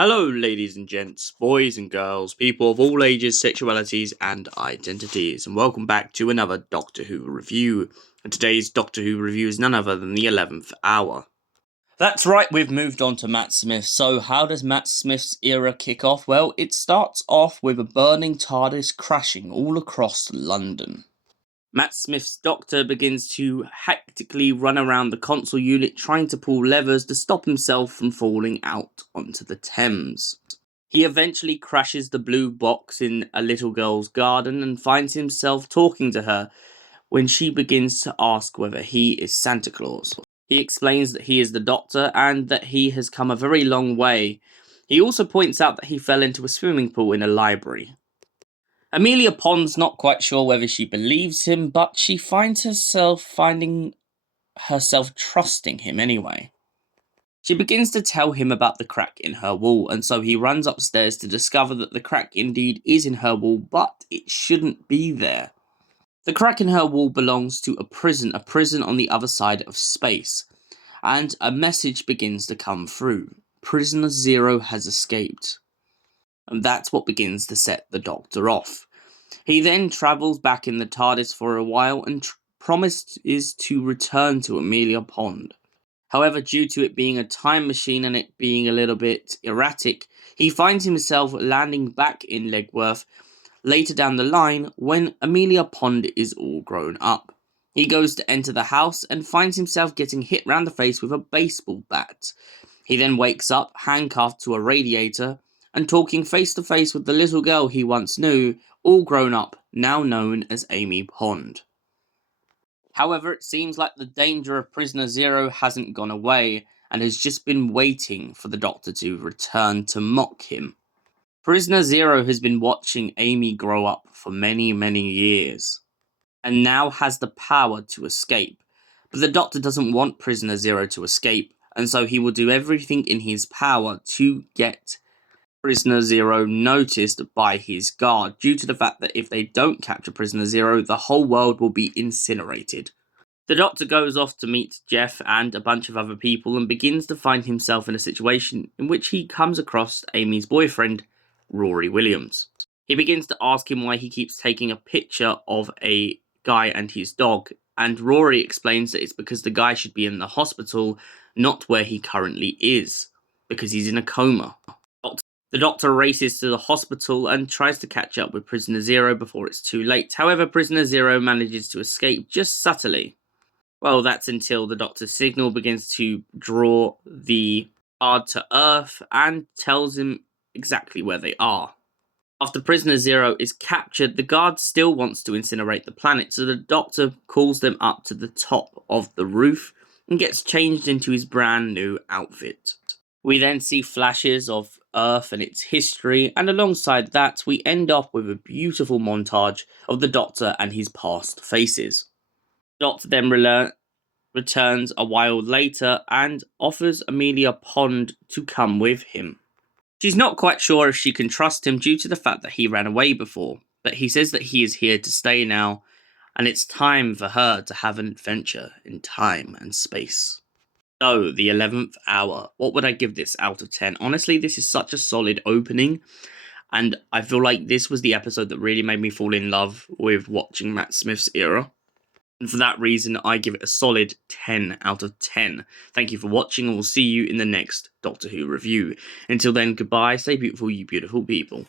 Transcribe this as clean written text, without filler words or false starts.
Hello, ladies and gents, boys and girls, people of all ages, sexualities, and identities, and welcome back to another Doctor Who review. And today's Doctor Who review is none other than the 11th hour. That's right, we've moved on to Matt Smith. So, how does Matt Smith's era kick off? Well, it starts off with a burning TARDIS crashing all across London. Matt Smith's Doctor begins to hectically run around the console unit trying to pull levers to stop himself from falling out onto the Thames. He eventually crashes the blue box in a little girl's garden and finds himself talking to her when she begins to ask whether he is Santa Claus. He explains that he is the Doctor and that he has come a very long way. He also points out that he fell into a swimming pool in a library. Amelia Pond's not quite sure whether she believes him, but she finds herself trusting him anyway. She begins to tell him about the crack in her wall, and so he runs upstairs to discover that the crack indeed is in her wall, but it shouldn't be there. The crack in her wall belongs to a prison on the other side of space, and a message begins to come through. Prisoner Zero has escaped. And that's what begins to set the Doctor off. He then travels back in the TARDIS for a while and promises to return to Amelia Pond. However, due to it being a time machine and it being a little bit erratic, he finds himself landing back in Legworth later down the line when Amelia Pond is all grown up. He goes to enter the house and finds himself getting hit round the face with a baseball bat. He then wakes up, handcuffed to a radiator, and talking face to face with the little girl he once knew, all grown up, now known as Amy Pond. However, it seems like the danger of Prisoner Zero hasn't gone away, and has just been waiting for the Doctor to return to mock him. Prisoner Zero has been watching Amy grow up for many, many years, and now has the power to escape. But the Doctor doesn't want Prisoner Zero to escape, and so he will do everything in his power to get Prisoner Zero noticed by his guard, due to the fact that if they don't capture Prisoner Zero, the whole world will be incinerated. The Doctor goes off to meet Jeff and a bunch of other people and begins to find himself in a situation in which he comes across Amy's boyfriend, Rory Williams. He begins to ask him why he keeps taking a picture of a guy and his dog, and Rory explains that it's because the guy should be in the hospital, not where he currently is, because he's in a coma. The Doctor races to the hospital and tries to catch up with Prisoner Zero before it's too late. However, Prisoner Zero manages to escape just subtly. Well, that's until the Doctor's signal begins to draw the guard to Earth and tells him exactly where they are. After Prisoner Zero is captured, the guard still wants to incinerate the planet, so the Doctor calls them up to the top of the roof and gets changed into his brand new outfit. We then see flashes of Earth and its history, and alongside that, we end up with a beautiful montage of the Doctor and his past faces. The Doctor then returns a while later and offers Amelia Pond to come with him. She's not quite sure if she can trust him due to the fact that he ran away before, but he says that he is here to stay now, and it's time for her to have an adventure in time and space. So, the 11th hour. What would I give this out of 10? Honestly, this is such a solid opening, and I feel like this was the episode that really made me fall in love with watching Matt Smith's era. And for that reason, I give it a solid 10 out of 10. Thank you for watching, and we'll see you in the next Doctor Who review. Until then, goodbye, stay beautiful, you beautiful people.